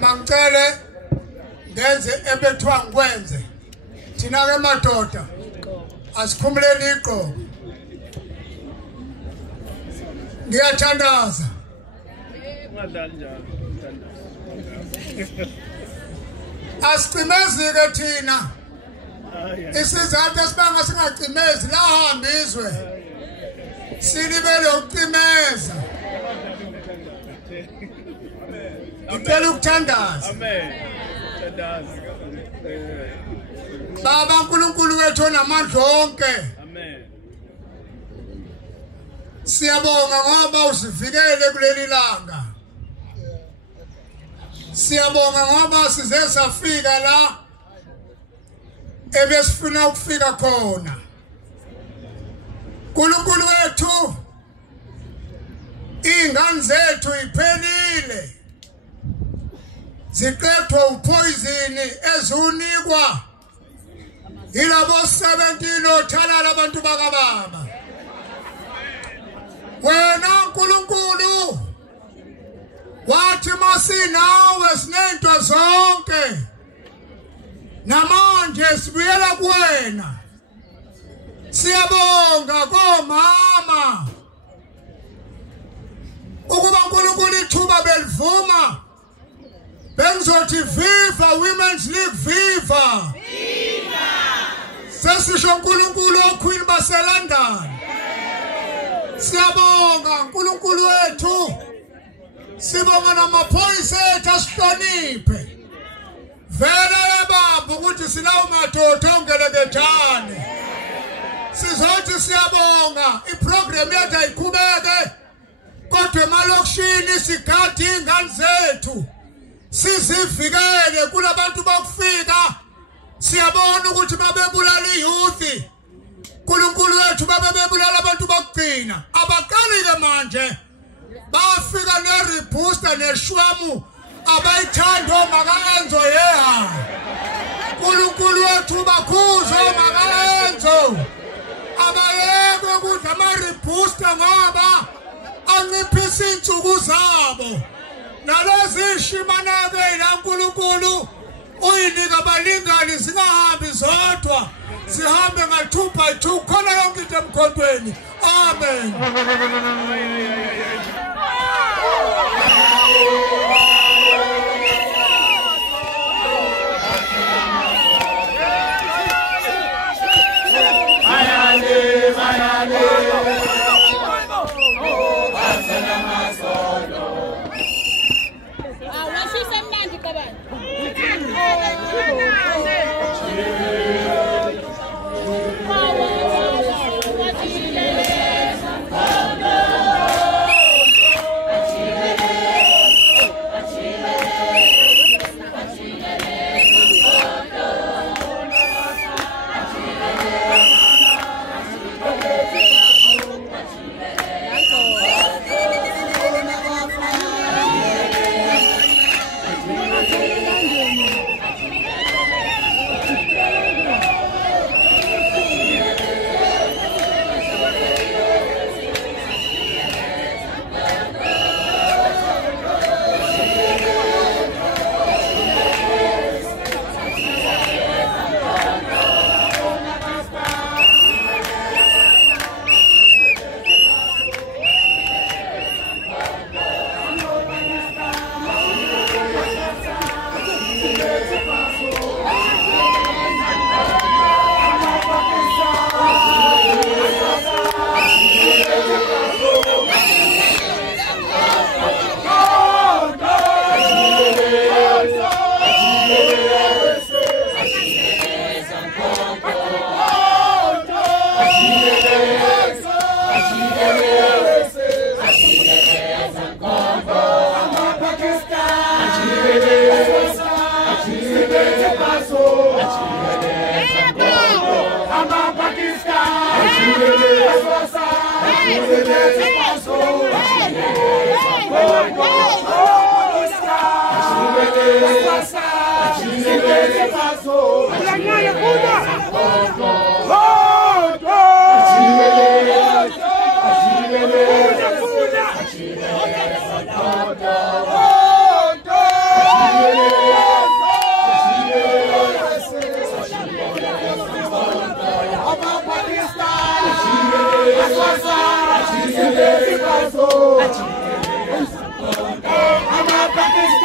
Mangicele ngenze ebethwa ngikwenze. Thina ke madoda asikhumuleni iqobo. Ngiyathandaza. Asicimezi ke thina. Isizathu esibanga singacimezi la hamba izwe. Silibele ukucimeza. Ngicela ukuthandaza. Amen. Thandaza. Baba uNkulunkulu wethu onamandla onke. Amen. Siyabonga ngoba usivikele kuleli langa. Siyabonga ngoba size safika la ebesifuna ukufika khona. uNkulunkulu wethu ingane zethu iphelile. Ziqethwa upoison ezunikwa ilabo 17 othalala abantu bakababa. Wena uNkulunkulu wathi masinawe sinento zonke. Namanje sibuyela kuwena. Siyabonga komama ukuba uNkulunkulu ithuba belivuma. Bengizothi viva Women's League, viva! Viva! Sesisho uNkulunkulu oQueen baseLondon. Siyabonga uNkulunkulu wethu. Sibonga namaphoyisa ethu asihloniphe. Vele baba ukuthi silawo madoda ongelekethane. Sizothi siyabonga iprogram yethu ayiqhubeke. Kodwa emalokishini sigade ingane zethu. Sizivikele kulabantu bakufika. Siyabona ukuthi babebulala iyouth. uNkulunkulu wethu babebulala abantu bakugcina. Abaqali ke manje bafika nerebooster neshwamu abayithanda makaenzo yeha. uNkulunkulu wethu bakhuzo makaenzo. Abayeke ukuthi amarebooster ngoba anciphisa insuku zabo. Nalezi shimanake la uNkulunkulu uyinika abalingani singahambi zodwa. Sihambe nga2 by 2 khona yonke into emkhontweni. Amen. Wakati